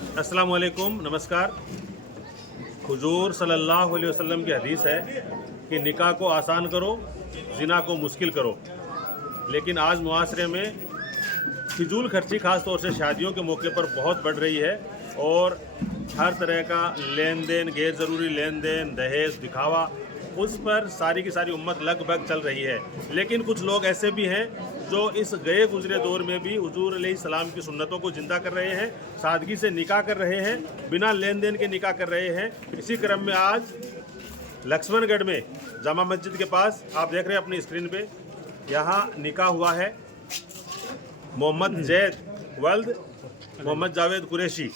अस्सलाम वालेकुम, नमस्कार। हुजूर सल्लल्लाहु अलैहि वसल्लम की हदीस है कि निकाह को आसान करो, ज़िना को मुश्किल करो। लेकिन आज मुआशरे में फिजूल खर्ची ख़ास तौर से शादियों के मौके पर बहुत बढ़ रही है और हर तरह का लेन देन, गैर ज़रूरी लेन देन, दहेज, दिखावा, उस पर सारी की सारी उम्मत लगभग चल रही है। लेकिन कुछ लोग ऐसे भी हैं जो इस गए गुजरे दौर में भी हुजूर अलैहिस्सलाम की सुन्नतों को ज़िंदा कर रहे हैं, सादगी से निकाह कर रहे हैं, बिना लेन देन के निकाह कर रहे हैं। इसी क्रम में आज लक्ष्मणगढ़ में जामा मस्जिद के पास आप देख रहे हैं अपनी स्क्रीन पे, यहाँ निकाह हुआ है मोहम्मद जैद वल्द मोहम्मद जावेद कुरैशी,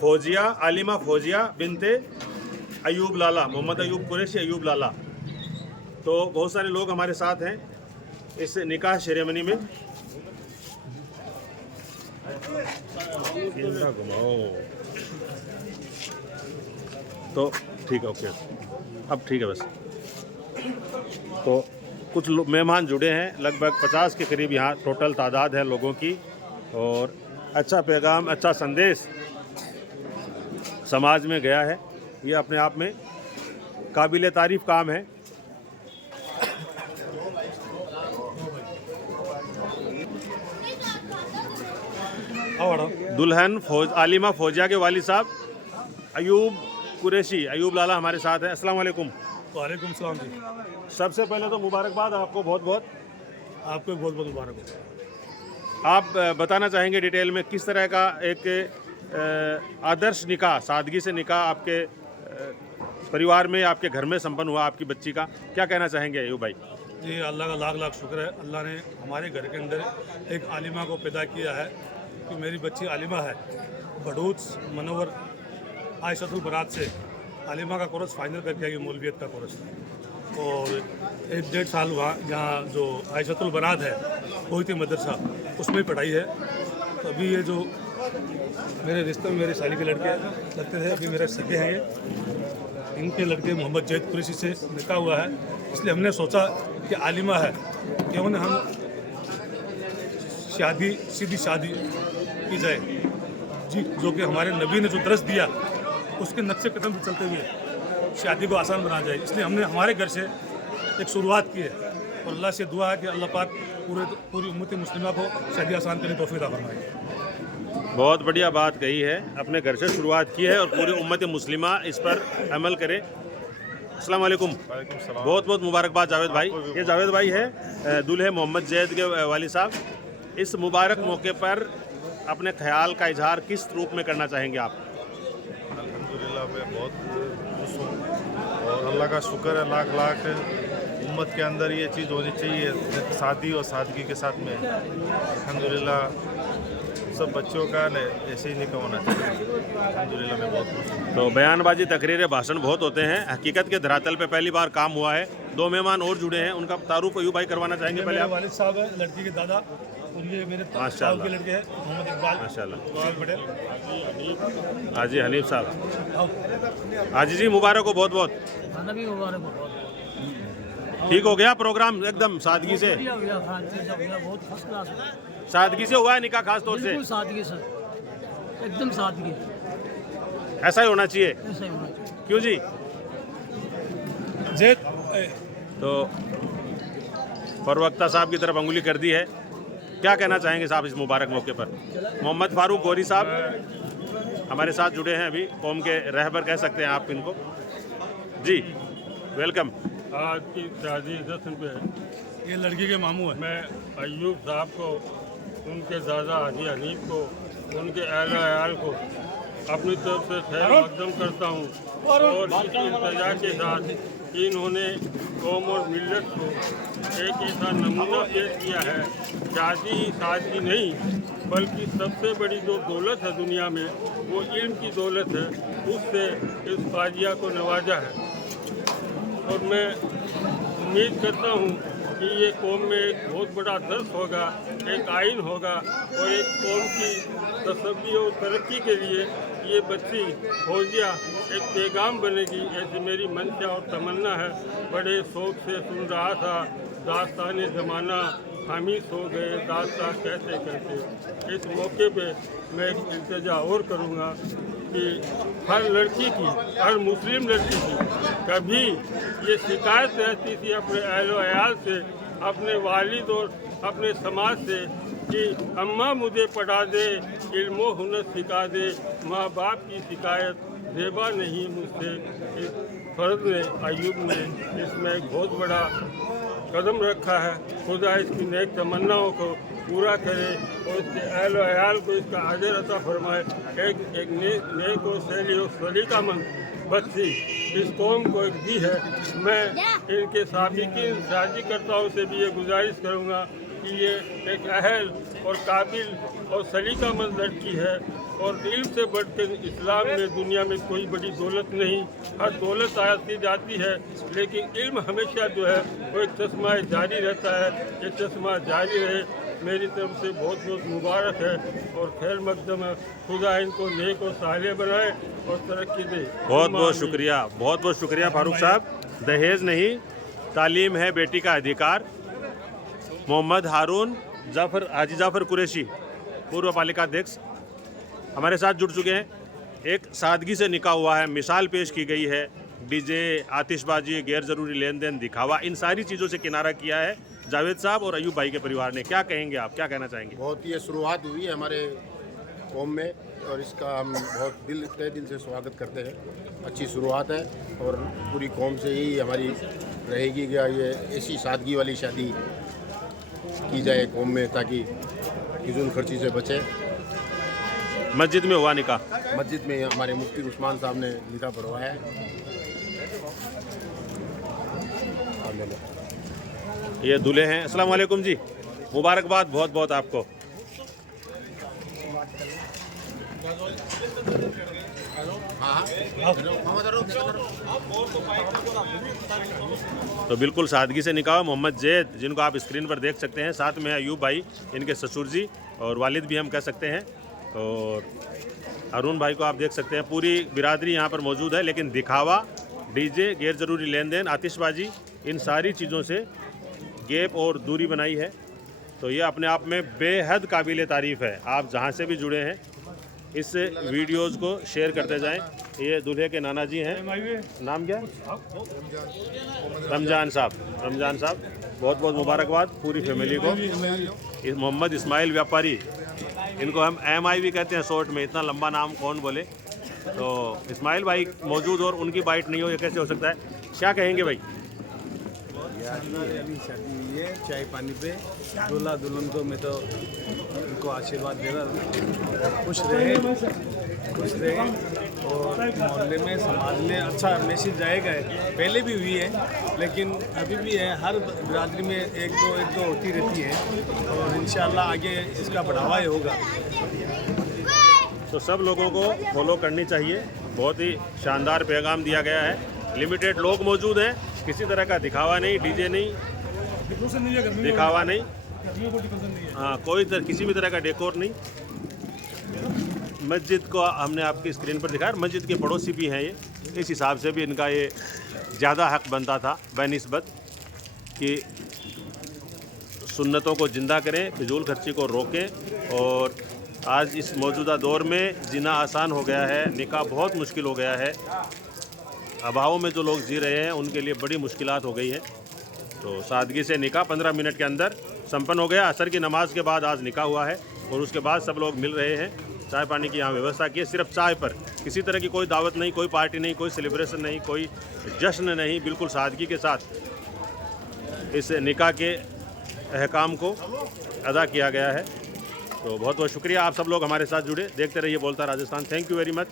फौजिया आलिमा फौजिया बिनते अयूब लाला, मोहम्मद अयूब कुरैशी अयूब लाला। तो बहुत सारे लोग हमारे साथ हैं इस निकाह सेरेमनी में। तो ठीक है, ओके, अब ठीक है बस। तो कुछ मेहमान जुड़े हैं, लगभग 50 के करीब यहाँ टोटल तादाद है लोगों की, और अच्छा पैगाम, अच्छा संदेश समाज में गया है। ये अपने आप में काबिल तारीफ काम है। दुल्हन आलिमा फौजिया के वालिद साहब अयूब कुरैशी अयूब लाला हमारे साथ हैं। अस्सलाम वालेकुम। वालेकुम सलाम जी। सबसे पहले तो मुबारकबाद आपको, बहुत बहुत आपको बहुत बहुत मुबारक हो। आप बताना चाहेंगे डिटेल में किस तरह का एक आदर्श निकाह, सादगी से निकाह आपके परिवार में, आपके घर में संपन्न हुआ आपकी बच्ची का, क्या कहना चाहेंगे अयूब भाई? जी, अल्लाह का लाख लाख शुक्र है। अल्लाह ने हमारे घर के अंदर एक आलिमा को पैदा किया है कि मेरी बच्ची आलिमा है। बड़ूच मनोवर आयशतुल बरात से आलिमा का कोर्स फाइनल करके आई, मौलवियत का कोर्स, और 1-1.5 साल वहाँ जहाँ जो आयशतुल बरात है कोई मदरसा, उसमें पढ़ाई है। तो अभी ये जो मेरे रिश्ते में मेरे साली के लड़के लगते थे, अभी मेरे सगे हैं ये, इनके लड़के मोहम्मद जैद कुरैशी से निकाह हुआ है। इसलिए हमने सोचा कि आलिमा है, क्यों ना हम शादी, सीधी शादी की जाए जी, जो कि हमारे नबी ने जो दरस दिया उसके नक्शे कदम से चलते हुए शादी को आसान बना जाए। इसलिए हमने हमारे घर से एक शुरुआत की है, और अल्लाह से दुआ है कि अल्लाह पाक पूरी उम्मत मुस्लिमा को शादी आसान करने की तौफीक अता फरमाए। बहुत बढ़िया बात कही है, अपने घर से शुरुआत की है और पूरी उम्मत मुस्लिमा इस पर अमल करे। अस्सलाम वालेकुम। बहुत बहुत मुबारकबाद जावेद भाई। ये जावेद भाई है दूल्हे मोहम्मद जैद के वालिद साहब। इस मुबारक मौके पर अपने ख्याल का इजहार किस रूप में करना चाहेंगे आप? अल्हम्दुलिल्लाह मैं बहुत खुश हूँ और अल्लाह का शुक्र है लाख लाख, उम्मत के अंदर ये चीज़ होनी चाहिए, शादी और सादगी के साथ में। अल्हम्दुलिल्लाह सब बच्चों का न ऐसे ही निकाह होना चाहिए। अल्हम्दुलिल्लाह मैं बहुत खुश हूँ। तो बयानबाजी, तकरीरें, भाषण बहुत होते हैं, हकीकत के धरातल पे पहली बार काम हुआ है। 2 मेहमान और जुड़े हैं, उनका तारुफ अयूब भाई करवाना चाहेंगे पहले आप? वालिद साहब है, लड़की के दादा, और ये मेरे साहब के लड़के हैं मोहम्मद इकबाल माशाल्लाह पटेल। हाजी हनीफ साहब। हाजी जी मुबारक हो, बहुत बहुत खाना भी मुबारक हो। ठीक हो गया प्रोग्राम एकदम सादगी से? बहुत फर्स्ट क्लास है। सादगी से हुआ है निकाह, खास तौर से बिल्कुल सादगी सर, एकदम सादगी, ऐसा ही होना चाहिए। ऐसा ही होना चाहिए। क्यों जी? तो फरवक्ता साहब की तरफ अंगुली कर दी है, क्या कहना चाहेंगे साहब इस मुबारक मौके पर? मोहम्मद फारूक गौरी साहब हमारे साथ जुड़े हैं, अभी कौम के रहबर कह सकते हैं आप इनको जी, वेलकम। आज की शादी रस्म पे ये लड़की के मामू है। मैं अयूब साहब को, उनके दादा हाजी हनीफ को, उनके अहल अयाल को अपनी तरफ से खैर मकदम करता हूँ, और इस इंतजा के साथ इन्होंने कौम और मिल्लत को एक ऐसा नमूना पेश किया है। शादी सादगी नहीं, बल्कि सबसे बड़ी जो दौलत है दुनिया में, वो इल्म की दौलत है, उससे इस फाजिया को नवाजा है। और मैं उम्मीद करता हूँ कि ये कौम में एक बहुत बड़ा दर्स होगा, एक आइन होगा, और एक कौम की तसव्वुर और तरक्की के लिए ये बच्ची फौजिया एक पैगाम बनेगी, ऐसी मेरी मंशा और तमन्ना है। बड़े शौक़ से सुन रहा था दास्तान ज़माना, खामिश हो गए दास्ता कहते कहते। इस मौके पे मैं एक इल्तिजा और करूँगा कि हर लड़की की, हर मुस्लिम लड़की की कभी ये शिकायत रहती थी अपने अहलो अयाल से, अपने वालिद और अपने समाज से कि अम्मा मुझे पढ़ा दे, इल्म हुनर सिखा दे। माँ बाप की शिकायत ज़ेबा नहीं मुझसे। इस फर्द ने, अयूब ने इसमें एक बहुत बड़ा कदम रखा है। खुदा इसकी नेक तमन्नाओं को पूरा करे और इसके अहल अयाल को इसका अजर अता फरमाए। एक नेक और सलीकामंद बच्ची इस कौम को एक दी है। मैं इनके साबिकीन शादीकर्ताओं से भी ये गुजारिश करूँगा कि ये एक अहल और काबिल और सलीकामंद लड़की है और इल्म से बढ़कर इस्लाम में दुनिया में कोई बड़ी दौलत नहीं। हर दौलत आती जाती है लेकिन इल्म हमेशा जो है वो एक चश्मा जारी रहता है। ये चश्मा जारी रहे। मेरी तरफ से बहुत बहुत मुबारक है और खैर मकदम है। खुदा इनको नेक और साले बनाए और तरक्की दे। बहुत बहुत शुक्रिया, बहुत बहुत शुक्रिया फारूक साहब। दहेज नहीं, तालीम है बेटी का अधिकार। मोहम्मद हारून जाफर, हाजी जाफर कुरैशी, पूर्व पालिका अध्यक्ष हमारे साथ जुड़ चुके हैं। एक सादगी से निकाह हुआ है, मिसाल पेश की गई है। डीजे, आतिशबाजी, गैर ज़रूरी लेन देन, दिखावा, इन सारी चीज़ों से किनारा किया है जावेद साहब और अयूब भाई के परिवार ने। क्या कहेंगे आप, क्या कहना चाहेंगे? बहुत ही शुरुआत हुई है हमारे कौम में और इसका हम बहुत तहे दिल से स्वागत करते हैं। अच्छी शुरुआत है और पूरी कौम से ही हमारी रहेगी कि ये ऐसी सादगी वाली शादी की जाए कौम में ताकि फिजूल खर्ची से बचे। मस्जिद में हुआ निकाह, मस्जिद में हमारे मुफ्ती उस्मान साहब ने निकाह पढ़वाया है। ये दूल्हे हैं। अस्सलाम वालेकुम जी, मुबारकबाद बहुत बहुत आपको। तो बिल्कुल सादगी से निकाह। मोहम्मद जैद, जिनको आप स्क्रीन पर देख सकते हैं, साथ में अयूब भाई, इनके ससुर जी और वालिद भी हम कह सकते हैं, और अरुण भाई को आप देख सकते हैं। पूरी बिरादरी यहाँ पर मौजूद है। लेकिन दिखावा, डीजे, गैर ज़रूरी लेन देन, आतिशबाजी, इन सारी चीज़ों से गैप और दूरी बनाई है। तो ये अपने आप में बेहद काबिल तारीफ़ है। आप जहाँ से भी जुड़े हैं इस वीडियोज़ को शेयर करते जाएं। ये दूल्हे के नाना जी हैं, नाम क्या? रमज़ान साहब। रमज़ान साहब, बहुत बहुत मुबारकबाद पूरी फैमिली को। मोहम्मद इस्माइल व्यापारी, इनको हम MI भी कहते हैं शॉर्ट में, इतना लंबा नाम कौन बोले। तो इस्माइल भाई मौजूद और उनकी बाइट नहीं हो, ये कैसे हो सकता है? क्या कहेंगे भाई? अभी शादी हुई है चाय पानी पे। दूल्हा दुल्हन को मैं तो उनको आशीर्वाद दे रहा हूँ, खुश रहे और मोहल्ले में, समाज में अच्छा मैसेज जाएगा। पहले भी हुई है लेकिन अभी भी है। हर बिरादरी में एक दो होती रहती है और इंशाअल्लाह आगे इसका बढ़ावा ही होगा। तो सब लोगों को फॉलो करनी चाहिए। बहुत ही शानदार पैगाम दिया गया है। लिमिटेड लोग मौजूद हैं, किसी तरह का दिखावा नहीं, डीजे नहीं, दिखावा नहीं, हाँ कोई किसी भी तरह का डेकोर नहीं। मस्जिद को हमने आपकी स्क्रीन पर दिखाया। मस्जिद के पड़ोसी भी हैं ये, इस हिसाब से भी इनका ये ज़्यादा हक बनता था बनिस्बत कि सुन्नतों को ज़िंदा करें, फिजूल खर्ची को रोकें। और आज इस मौजूदा दौर में जीना आसान हो गया है, निकाह बहुत मुश्किल हो गया है। अभावों में जो लोग जी रहे हैं उनके लिए बड़ी मुश्किलात हो गई हैं। तो सादगी से निकाह 15 मिनट के अंदर संपन्न हो गया। असर की नमाज के बाद आज निकाह हुआ है और उसके बाद सब लोग मिल रहे हैं। चाय पानी की यहाँ व्यवस्था की है, सिर्फ चाय पर, किसी तरह की कोई दावत नहीं, कोई पार्टी नहीं, कोई सेलिब्रेशन नहीं, कोई जश्न नहीं। बिल्कुल सादगी के साथ इस निकाह के अहकाम को अदा किया गया है। तो बहुत बहुत शुक्रिया, आप सब लोग हमारे साथ जुड़े। देखते रहिए बोलता Rajasthan. Thank you very much.